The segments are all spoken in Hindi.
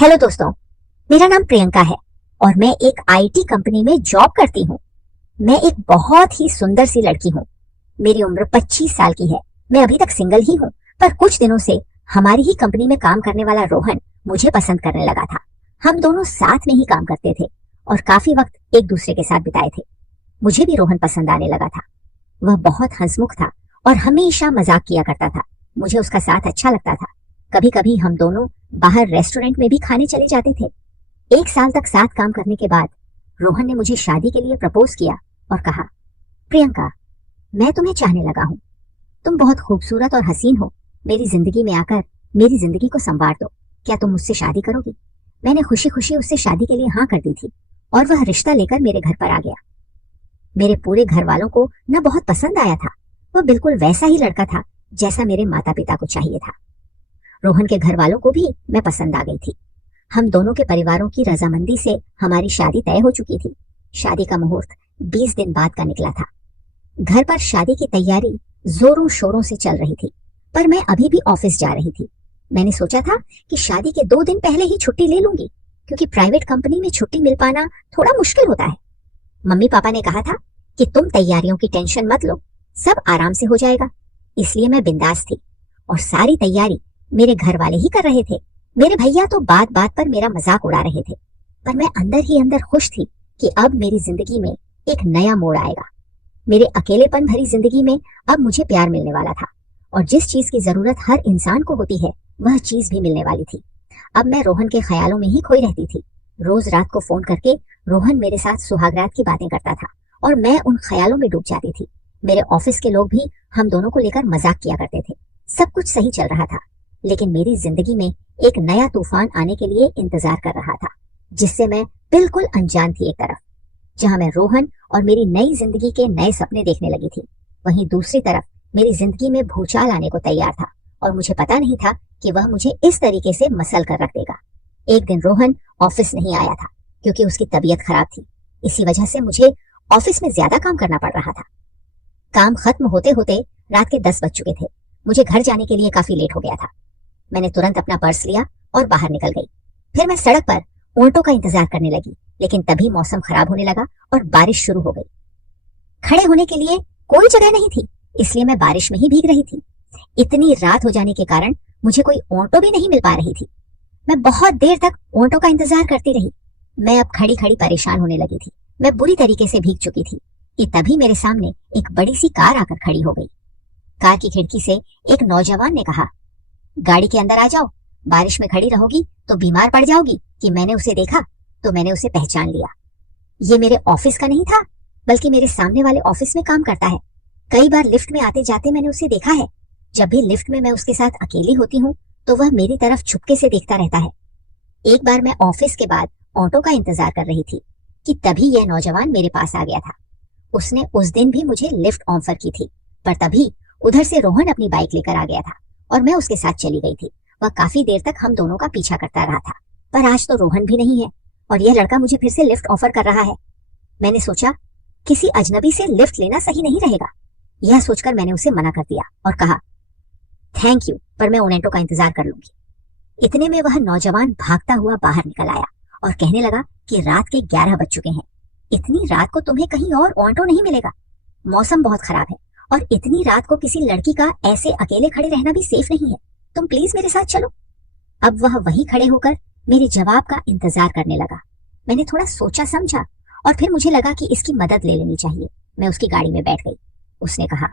हेलो दोस्तों, मेरा नाम प्रियंका है और मैं एक आईटी कंपनी में जॉब करती हूँ। मैं एक बहुत ही सुंदर सी लड़की हूँ। मेरी उम्र 25 साल की है। मैं अभी तक सिंगल ही हूँ, पर कुछ दिनों से हमारी ही कंपनी में काम करने वाला रोहन मुझे पसंद करने लगा था। हम दोनों साथ में ही काम करते थे और काफी वक्त एक दूसरे के साथ बिताए थे। मुझे भी रोहन पसंद आने लगा था। वह बहुत हंसमुख था और हमेशा मजाक किया करता था। मुझे उसका साथ अच्छा लगता था। कभी कभी हम दोनों बाहर रेस्टोरेंट में भी खाने चले जाते थे। 1 साल तक साथ काम करने के बाद रोहन ने मुझे शादी के लिए प्रपोज किया और कहा, प्रियंका, मैं तुम्हें चाहने लगा हूँ। तुम बहुत खूबसूरत और हसीन हो। मेरी जिंदगी में आकर मेरी जिंदगी को संवार दो। क्या तुम मुझसे शादी करोगी? मैंने खुशी खुशी उससे शादी के लिए हाँ कर दी थी और वह रिश्ता लेकर मेरे घर पर आ गया। मेरे पूरे घर वालों को न बहुत पसंद आया था। वह बिल्कुल वैसा ही लड़का था जैसा मेरे माता पिता को चाहिए था। रोहन के घर वालों को भी मैं पसंद आ गई थी। हम दोनों के परिवारों की रजामंदी से हमारी शादी तय हो चुकी थी। शादी का मुहूर्त 20 दिन बाद का निकला था। घर पर शादी की तैयारी जोरों शोरों से चल रही थी, पर मैं अभी भी ऑफिस जा रही थी। मैंने सोचा था कि शादी के 2 दिन पहले ही छुट्टी ले लूंगी, क्योंकि प्राइवेट कंपनी में छुट्टी मिल पाना थोड़ा मुश्किल होता है। मम्मी पापा ने कहा था कि तुम तैयारियों की टेंशन मत लो, सब आराम से हो जाएगा। इसलिए मैं बिंदास थी और सारी तैयारी मेरे घर वाले ही कर रहे थे। मेरे भैया तो बात बात पर मेरा मजाक उड़ा रहे थे, पर मैं अंदर ही अंदर खुश थी कि अब मेरी जिंदगी में एक नया मोड़ आएगा। मेरे अकेलेपन भरी जिंदगी में अब मुझे प्यार मिलने वाला था और जिस चीज की जरूरत हर इंसान को होती है वह चीज भी मिलने वाली थी। अब मैं रोहन के ख्यालों में ही खोई रहती थी। रोज रात को फोन करके रोहन मेरे साथ सुहागरात की बातें करता था और मैं उन ख्यालों में डूब जाती थी। मेरे ऑफिस के लोग भी हम दोनों को लेकर मजाक किया करते थे। सब कुछ सही चल रहा था, लेकिन मेरी जिंदगी में एक नया तूफान आने के लिए इंतजार कर रहा था, जिससे मैं बिल्कुल अनजान थी। एक तरफ जहां मैं रोहन और मेरी नई जिंदगी के नए सपने देखने लगी थी, वहीं दूसरी तरफ मेरी जिंदगी में भूचाल आने को तैयार था और मुझे पता नहीं था कि वह मुझे इस तरीके से मसल कर रख देगा। एक दिन रोहन ऑफिस नहीं आया था क्योंकि उसकी तबीयत खराब थी। इसी वजह से मुझे ऑफिस में ज्यादा काम करना पड़ रहा था। काम खत्म होते होते रात के 10 बज चुके थे। मुझे घर जाने के लिए काफी लेट हो गया था। मैंने तुरंत अपना पर्स लिया और बाहर निकल गई। फिर मैं सड़क पर ऑटो का इंतजार करने लगी, लेकिन तभी मौसम खराब होने लगा और बारिश शुरू हो गई। खड़े होने के लिए कोई जगह नहीं थी, इसलिए मैं बारिश में ही भीग रही थी। इतनी रात हो जाने के कारण मुझे कोई ऑटो भी नहीं मिल पा रही थी। मैं बहुत देर तक ऑटो का इंतजार करती रही। मैं अब खड़ी खड़ी परेशान होने लगी थी। मैं बुरी तरीके से भीग चुकी थी कि तभी मेरे सामने एक बड़ी सी कार आकर खड़ी हो गई। कार की खिड़की से एक नौजवान ने कहा, गाड़ी के अंदर आ जाओ, बारिश में खड़ी रहोगी तो बीमार पड़ जाओगी। कि मैंने उसे देखा तो मैंने उसे पहचान लिया। ये मेरे ऑफिस का नहीं था, बल्कि मेरे सामने वाले ऑफिस में काम करता है। कई बार लिफ्ट में आते जाते मैंने उसे देखा है। जब भी लिफ्ट में मैं उसके साथ अकेली होती हूँ तो वह मेरी तरफ चुपके से देखता रहता है। एक बार मैं ऑफिस के बाद ऑटो का इंतजार कर रही थी कि तभी यह नौजवान मेरे पास आ गया था। उसने उस दिन भी मुझे लिफ्ट ऑफर की थी, पर तभी उधर से रोहन अपनी बाइक लेकर आ गया था और मैं उसके साथ चली गई थी। वह काफी देर तक हम दोनों का पीछा करता रहा था, पर आज तो रोहन भी नहीं है और यह लड़का मुझे फिर से लिफ्ट ऑफर कर रहा है। मैंने सोचा किसी अजनबी से लिफ्ट लेना सही नहीं रहेगा। यह सोचकर मैंने उसे मना कर दिया और कहा, थैंक यू, पर मैं ऑटो का इंतजार कर लूंगी। इतने में वह नौजवान भागता हुआ बाहर निकल आया और कहने लगा कि रात के 11 बज चुके हैं। इतनी रात को तुम्हें कहीं और ऑटो नहीं मिलेगा। मौसम बहुत खराब है और इतनी रात को किसी लड़की का ऐसे अकेले खड़े रहना भी सेफ नहीं है। तुम प्लीज मेरे साथ चलो। अब वह वहीं खड़े होकर मेरे जवाब का इंतजार करने लगा। मैंने थोड़ा सोचा समझा और फिर मुझे लगा कि इसकी मदद ले लेनी चाहिए। मैं उसकी गाड़ी में बैठ गई। उसने कहा,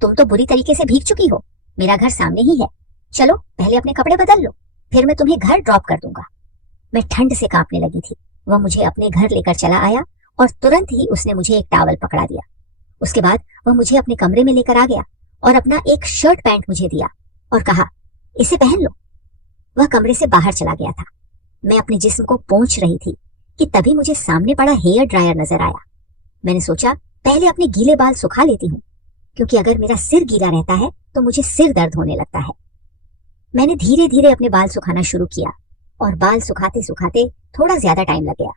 तुम तो बुरी तरीके से भीग चुकी हो, मेरा घर सामने ही है, चलो पहले अपने कपड़े बदल लो, फिर मैं तुम्हें घर ड्रॉप कर दूंगा। मैं ठंड से कांपने लगी थी। वह मुझे अपने घर लेकर चला आया और तुरंत ही उसने मुझे एक टॉवल पकड़ा दिया। उसके बाद वह मुझे अपने कमरे में लेकर आ गया और अपना एक शर्ट पैंट मुझे दिया और कहा, इसे पहन लो। वह कमरे से बाहर चला गया था। मैं अपने जिस्म को पोंछ रही थी कि तभी मुझे सामने पड़ा हेयर ड्रायर नजर आया। मैंने सोचा पहले अपने गीले बाल सुखा लेती हूँ, क्योंकि अगर मेरा सिर गीला रहता है तो मुझे सिर दर्द होने लगता है। मैंने धीरे धीरे अपने बाल सुखाना शुरू किया और बाल सुखाते सुखाते थोड़ा ज्यादा टाइम लग गया।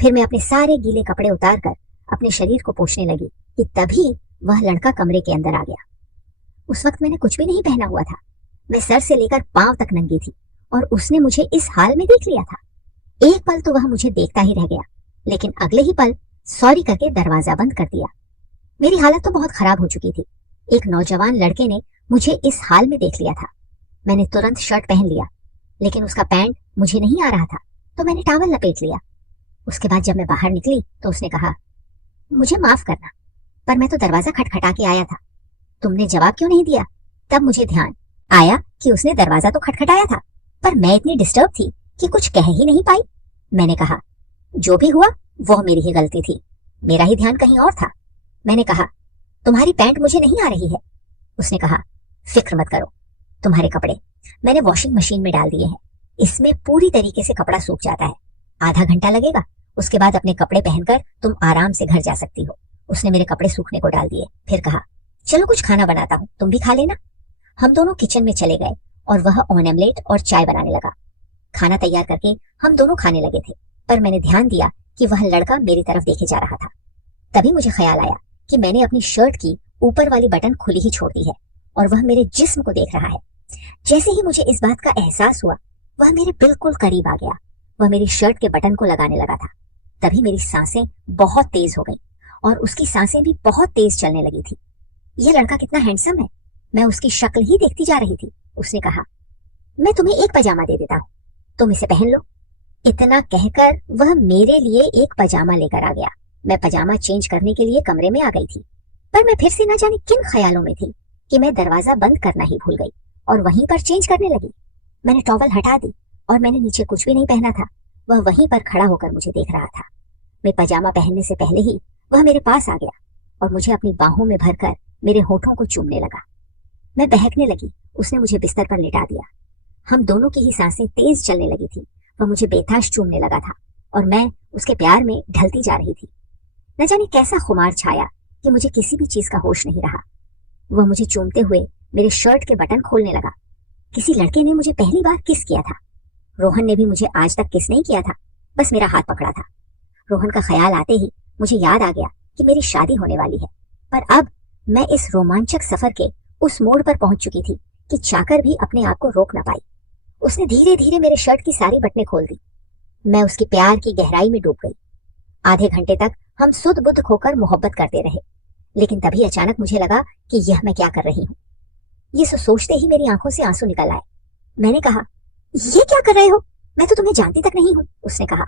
फिर मैं अपने सारे गीले कपड़े उतारकर अपने शरीर को पोंछने लगी कि तभी वह लड़का कमरे के अंदर आ गया। उस वक्त मैंने कुछ भी नहीं पहना हुआ था। मैं सर से लेकर पांव तक नंगी थी और उसने मुझे इस हाल में देख लिया था। एक पल तो वह मुझे देखता ही रह गया, लेकिन अगले ही पल सॉरी करके दरवाजा बंद कर दिया। मेरी हालत तो बहुत खराब हो चुकी थी। एक नौजवान लड़के ने मुझे इस हाल में देख लिया था। मैंने तुरंत शर्ट पहन लिया, लेकिन उसका पैंट मुझे नहीं आ रहा था, तो मैंने टॉवल लपेट लिया। उसके बाद जब मैं बाहर निकली तो उसने कहा, मुझे माफ करना, पर मैं तो दरवाजा खटखटा के आया था। तुमने जवाब क्यों नहीं दिया? तब मुझे ध्यान आया कि उसने दरवाजा तो खटखटाया था, पर मैं इतनी डिस्टर्ब थी कि कुछ कह ही नहीं पाई। मैंने कहा, जो भी हुआ वह मेरी ही गलती थी, मेरा ही ध्यान कहीं और था। मैंने कहा, तुम्हारी पैंट मुझे नहीं आ रही है। उसने कहा, फिक्र मत करो, तुम्हारे कपड़े मैंने वॉशिंग मशीन में डाल दिए हैं, इसमें पूरी तरीके से कपड़ा सूख जाता है। आधा घंटा लगेगा, उसके बाद अपने कपड़े पहनकर तुम आराम से घर जा सकती हो। उसने मेरे कपड़े सूखने को डाल दिए, फिर कहा, चलो कुछ खाना बनाता हूँ, तुम भी खा लेना। हम दोनों किचन में चले गए और वह ऑमलेट और चाय बनाने लगा। खाना तैयार करके हम दोनों खाने लगे थे, पर मैंने ध्यान दिया कि वह लड़का मेरी तरफ देखे जा रहा था। तभी मुझे ख्याल आया कि मैंने अपनी शर्ट की ऊपर वाली बटन खुली ही छोड़ दी है और वह मेरे जिस्म को देख रहा है। जैसे ही मुझे इस बात का एहसास हुआ, वह मेरे बिल्कुल करीब आ गया। वह मेरी शर्ट के बटन को लगाने लगा था। तभी मेरी सांसें बहुत तेज हो गई और उसकी सांसें भी बहुत तेज चलने लगी थी। यह लड़का कितना हैंडसम है, मैं उसकी शक्ल ही देखती जा रही थी। उसने कहा, मैं तुम्हें एक पजामा दे देता हूँ, तुम इसे पहन लो। इतना कहकर वह मेरे लिए एक पजामा लेकर आ गया। मैं पजामा चेंज करने के लिए कमरे में आ गई थी, पर मैं फिर से न जाने किन ख्यालों में थी कि मैं दरवाजा बंद करना ही भूल गई और वहीं पर चेंज करने लगी। मैंने टॉवल हटा दी और मैंने नीचे कुछ भी नहीं पहना था। वह वहीं पर खड़ा होकर मुझे देख रहा था। मैं पजामा पहनने से पहले ही वह मेरे पास आ गया और मुझे अपनी बाहों में भरकर मेरे होठों को चूमने लगा। मैं बहकने लगी। उसने मुझे बिस्तर पर लिटा दिया। हम दोनों की ही सांसें तेज चलने लगी थी। वह मुझे बेताश चूमने लगा था और मैं उसके प्यार में ढलती जा रही थी। न जाने कैसा खुमार छाया कि मुझे किसी भी चीज का होश नहीं रहा। वह मुझे चूमते हुए मेरे शर्ट के बटन खोलने लगा। किसी लड़के ने मुझे पहली बार किस किया था। रोहन ने भी मुझे आज तक किस नहीं किया था, बस मेरा हाथ पकड़ा था। रोहन का ख्याल आते ही मुझे याद आ गया कि मेरी शादी होने वाली है, पर अब मैं इस रोमांचक सफर के उस मोड़ पर पहुंच चुकी थी कि चाकर भी अपने आप को रोक न पाई। उसने धीरे धीरे मेरे शर्ट की सारी बटनें खोल दी। मैं उसके प्यार की गहराई में डूब गई। आधे घंटे तक हम सुध बुध खोकर मोहब्बत करते रहे, लेकिन तभी अचानक मुझे लगा कि यह मैं क्या कर रही हूँ। ये सोचते ही मेरी आंखों से आंसू निकल आए। मैंने कहा, ये क्या कर रहे हो? मैं तो तुम्हें जानती तक नहीं हूँ। उसने कहा,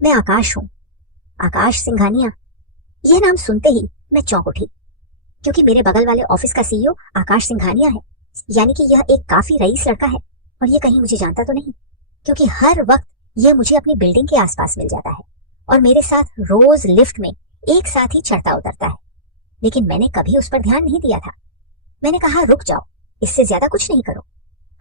मैं आकाश हूँ, आकाश सिंघानिया। यह नाम सुनते ही मैं चौंक उठी, क्योंकि मेरे बगल वाले ऑफिस का सीईओ आकाश सिंघानिया है। यानी कि यह एक काफी रईस लड़का है और ये कहीं मुझे जानता तो नहीं, क्योंकि हर वक्त यह मुझे अपनी बिल्डिंग के आसपास मिल जाता है और मेरे साथ रोज लिफ्ट में एक साथ ही चढ़ता उतरता है। लेकिन मैंने कभी उस पर ध्यान नहीं दिया था। मैंने कहा, रुक जाओ, इससे ज्यादा कुछ नहीं करो।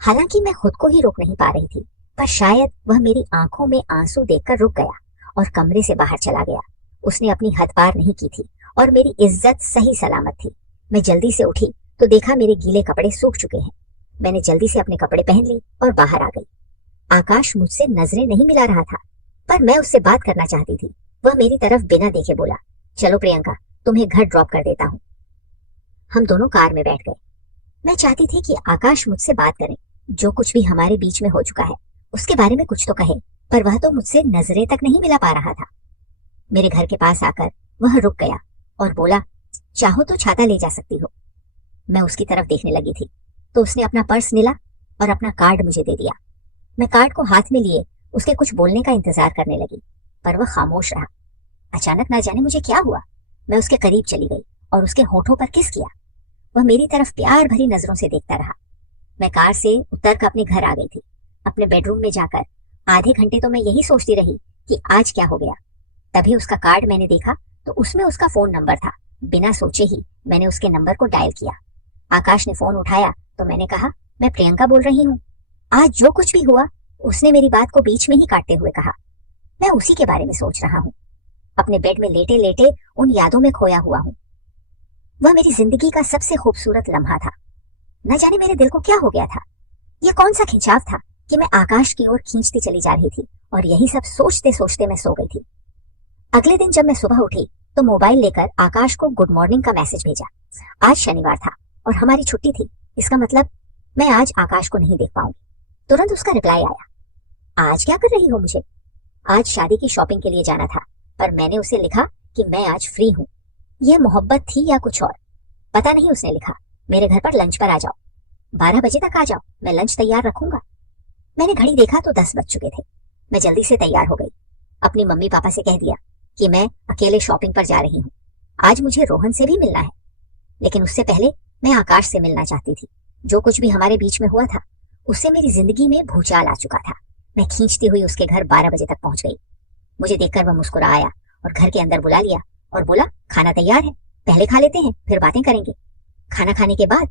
हालांकि मैं खुद को ही रोक नहीं पा रही थी, पर शायद वह मेरी आंखों में आंसू देखकर रुक गया और कमरे से बाहर चला गया। उसने अपनी हद पार नहीं की थी और मेरी इज्जत सही सलामत थी। मैं जल्दी से उठी तो देखा मेरे गीले कपड़े सूख चुके हैं। मैंने जल्दी से अपने कपड़े पहन ली और बाहर आ गई। आकाश मुझसे नजरें नहीं मिला रहा था, पर मैं उससे बात करना चाहती थी। वह मेरी तरफ बिना देखे बोला, चलो प्रियंका, तुम्हें घर ड्रॉप कर देता हूँ। हम दोनों कार में बैठ गए। मैं चाहती थी कि आकाश मुझसे बात करे। जो कुछ भी हमारे बीच में हो चुका है उसके बारे में कुछ तो कहे, पर वह तो मुझसे नजरें तक नहीं मिला पा रहा था। मेरे घर के पास आकर वह रुक गया और बोला, चाहो तो छाता ले जा सकती हो। मैं उसकी तरफ देखने लगी थी तो उसने अपना पर्स निला और अपना कार्ड मुझे दे दिया। मैं कार्ड को हाथ में लिए उसके कुछ बोलने का इंतजार करने लगी, पर वह खामोश रहा। अचानक ना जाने मुझे क्या हुआ, मैं उसके करीब चली गई और उसके होठों पर किस किया। वह मेरी तरफ प्यार भरी नजरों से देखता रहा। मैं कार से उतर कर अपने घर आ गई थी। अपने बेडरूम में जाकर आधे घंटे तो मैं यही सोचती रही कि आज क्या हो गया। तभी उसका कार्ड मैंने देखा तो उसमें उसका फोन नंबर था। बिना सोचे ही मैंने उसके नंबर को डायल किया। आकाश ने फोन उठाया तो मैंने कहा, मैं प्रियंका बोल रही हूँ। आज जो कुछ भी हुआ उसने मेरी बात को बीच में ही काटते हुए कहा, मैं उसी के बारे में सोच रहा हूँ। अपने बेड में लेटे लेटे उन यादों में खोया हुआ हूँ। वह मेरी जिंदगी का सबसे खूबसूरत लम्हा था। न जाने मेरे दिल को क्या हो गया था। यह कौन सा खिंचाव था कि मैं आकाश की ओर खींचती चली जा रही थी और यही सब सोचते सोचते मैं सो गई थी। अगले दिन जब मैं सुबह उठी तो मोबाइल लेकर आकाश को गुड मॉर्निंग का मैसेज भेजा। आज शनिवार था और हमारी छुट्टी थी, इसका मतलब मैं आज आकाश को नहीं देख पाऊंगी। तुरंत उसका रिप्लाई आया, आज क्या कर रही हो मुझे? आज शादी की शॉपिंग के लिए जाना था, पर मैंने उसे लिखा कि मैं आज फ्री हूँ। यह मोहब्बत थी या कुछ और, पता नहीं। उसने लिखा, मेरे घर पर लंच पर आ जाओ, 12 बजे तक आ जाओ, मैं लंच तैयार रखूंगा। मैंने घड़ी देखा तो 10 बज चुके थे। मैं जल्दी से तैयार हो गई। अपनी मम्मी पापा से कह दिया कि मैं अकेले शॉपिंग पर जा रही हूँ। आज मुझे रोहन से भी मिलना है, लेकिन उससे पहले मैं आकाश से मिलना चाहती थी। जो कुछ भी हमारे बीच में हुआ था, उससे मेरी जिंदगी में भूचाल आ चुका था। मैं खींचती हुई उसके घर 12 बजे तक पहुंच गई। मुझे देखकर वह मुस्कुराया और घर के अंदर बुला लिया और बोला, खाना तैयार है, पहले खा लेते हैं, फिर बातें करेंगे। खाना खाने के बाद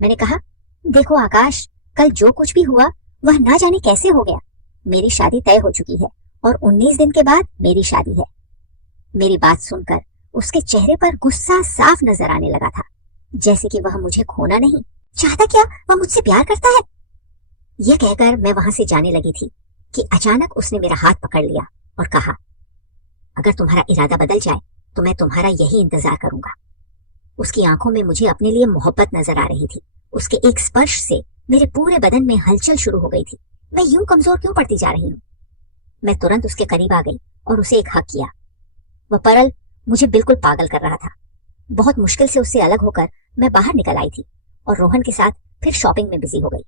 मैंने कहा, देखो आकाश, कल जो कुछ भी हुआ वह ना जाने कैसे हो गया। मेरी शादी तय हो चुकी है और 19 दिन के बाद मेरी शादी है। मेरी बात सुनकर उसके चेहरे पर गुस्सा साफ नजर आने लगा था, जैसे कि वह मुझे खोना नहीं चाहता। क्या वह मुझसे प्यार करता है? यह कहकर मैं वहां से जाने लगी थी कि अचानक उसने मेरा हाथ पकड़ लिया और कहा, अगर तुम्हारा इरादा बदल जाए तो मैं तुम्हारा यही इंतजार करूंगा। उसकी आंखों में मुझे अपने लिए मोहब्बत नजर आ रही थी। उसके एक स्पर्श से मेरे पूरे बदन में हलचल शुरू हो गई थी। मैं यूं कमजोर क्यों पड़ती जा रही हूँ? मैं तुरंत उसके करीब आ गई और उसे एक हक किया। वह परल मुझे बिल्कुल पागल कर रहा था। बहुत मुश्किल से उससे अलग होकर मैं बाहर निकल आई थी और रोहन के साथ फिर शॉपिंग में बिजी हो गई।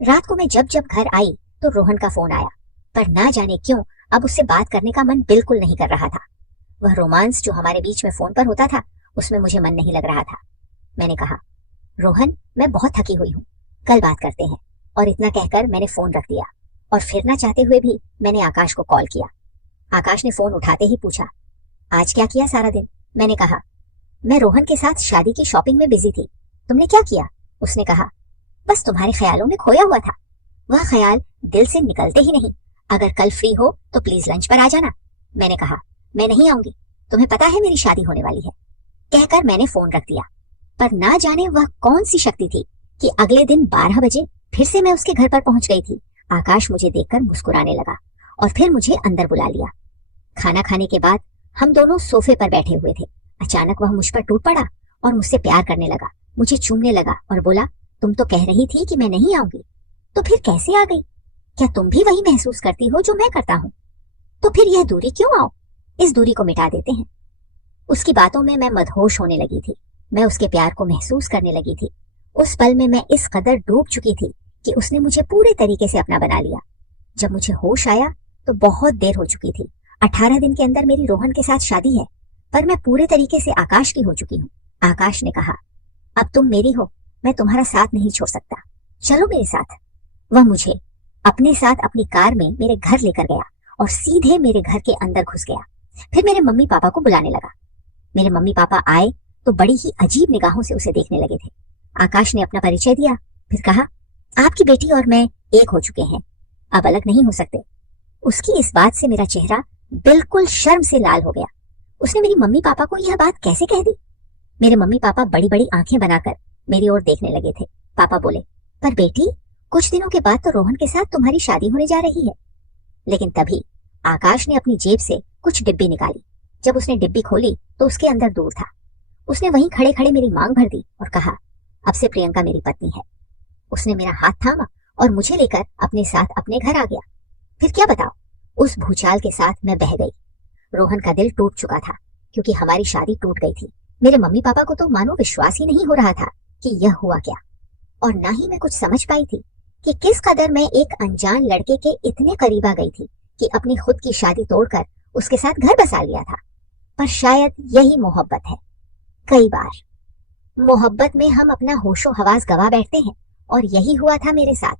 रात को मैं जब जब घर आई तो रोहन का फोन आया, पर ना जाने क्यों अब उससे बात करने का मन बिल्कुल नहीं कर रहा था। वह रोमांस जो हमारे बीच में फोन पर होता था, उसमें मुझे मन नहीं लग रहा था। मैंने कहा, रोहन, मैं बहुत थकी हुई हूँ, कल बात करते हैं। और इतना कहकर मैंने फोन रख दिया और फिर ना चाहते हुए भी मैंने आकाश को कॉल किया। आकाश ने फोन उठाते ही पूछा, आज क्या किया सारा दिन? मैंने कहा, मैं रोहन के साथ शादी की शॉपिंग में बिजी थी। तुमने क्या किया? उसने कहा, बस तुम्हारे ख्यालों में खोया हुआ था। वह ख्याल दिल से निकलते ही नहीं। अगर कल फ्री हो तो प्लीज लंच पर आ जाना। मैंने कहा, मैं नहीं आऊंगी, तुम्हें पता है मेरी शादी होने वाली है। कहकर मैंने फोन रख दिया। पर ना जाने वह कौन सी शक्ति थी कि अगले दिन 12 बजे फिर से मैं उसके घर पर पहुंच गई थी। आकाश मुझे देखकर मुस्कुराने लगा और फिर मुझे अंदर बुला लिया। खाना खाने के बाद हम दोनों सोफे पर बैठे हुए थे। अचानक वह मुझ पर टूट पड़ा और मुझसे प्यार करने लगा, मुझे चूमने लगा और बोला, तुम तो कह रही थी कि मैं नहीं आऊंगी, तो फिर कैसे आ गई? क्या तुम भी वही महसूस करती हो जो मैं करता हूँ? तो फिर यह दूरी क्यों? आओ, इस दूरी को मिटा देते हैं। उसकी बातों में मैं मदहोश होने लगी थी। मैं उसके प्यार को महसूस करने लगी थी। उस पल में मैं इस कदर डूब चुकी थी कि उसने मुझे पूरे तरीके से अपना बना लिया। जब मुझे होश आया तो बहुत देर हो चुकी थी। 18 दिन के अंदर मेरी रोहन के साथ शादी है, पर मैं पूरे तरीके से आकाश की हो चुकी हूँ। आकाश ने कहा, अब तुम मेरी हो, मैं तुम्हारा साथ नहीं छोड़ सकता, चलो मेरे साथ। वह मुझे अपने साथ अपनी कार में मेरे घर लेकर गया और सीधे मेरे घर के अंदर घुस गया। फिर मेरे मम्मी पापा को बुलाने लगा। मेरे मम्मी पापा आए तो बड़ी ही अजीब निगाहों से उसे देखने लगे थे। आकाश ने अपना परिचय दिया, फिर कहा, आपकी बेटी और मैं एक हो चुके हैं, अब अलग नहीं हो सकते। उसकी इस बात से मेरा चेहरा बिल्कुल शर्म से लाल हो गया। उसने मेरी मम्मी पापा को यह बात कैसे कह दी? मेरे मम्मी पापा बड़ी बड़ी आंखें बनाकर मेरी ओर देखने लगे थे। पापा बोले, पर बेटी, कुछ दिनों के बाद तो रोहन के साथ तुम्हारी शादी होने जा रही है। लेकिन तभी आकाश ने अपनी जेब से कुछ डिब्बी निकाली। जब उसने डिब्बी खोली तो उसके अंदर दूध था। उसने वहीं खड़े खड़े मेरी मांग भर दी और कहा, अब से प्रियंका मेरी पत्नी है। उसने मेरा हाथ थामा और मुझे लेकर अपने साथ अपने घर आ गया। फिर क्या बताओ, उस भूचाल के साथ मैं बह गई। रोहन का दिल टूट चुका था क्योंकि हमारी शादी टूट गई थी। मेरे मम्मी पापा को तो मानो विश्वास ही नहीं हो रहा था कि यह हुआ क्या, और ना ही मैं कुछ समझ पाई थी कि किस कदर मैं एक अनजान लड़के के इतने करीब आ गई थी कि अपनी खुद की शादी तोड़कर उसके साथ घर बसा लिया था। पर शायद यही मोहब्बत है। कई बार मोहब्बत में हम अपना होशो हवास गवा बैठते हैं, और यही हुआ था मेरे साथ।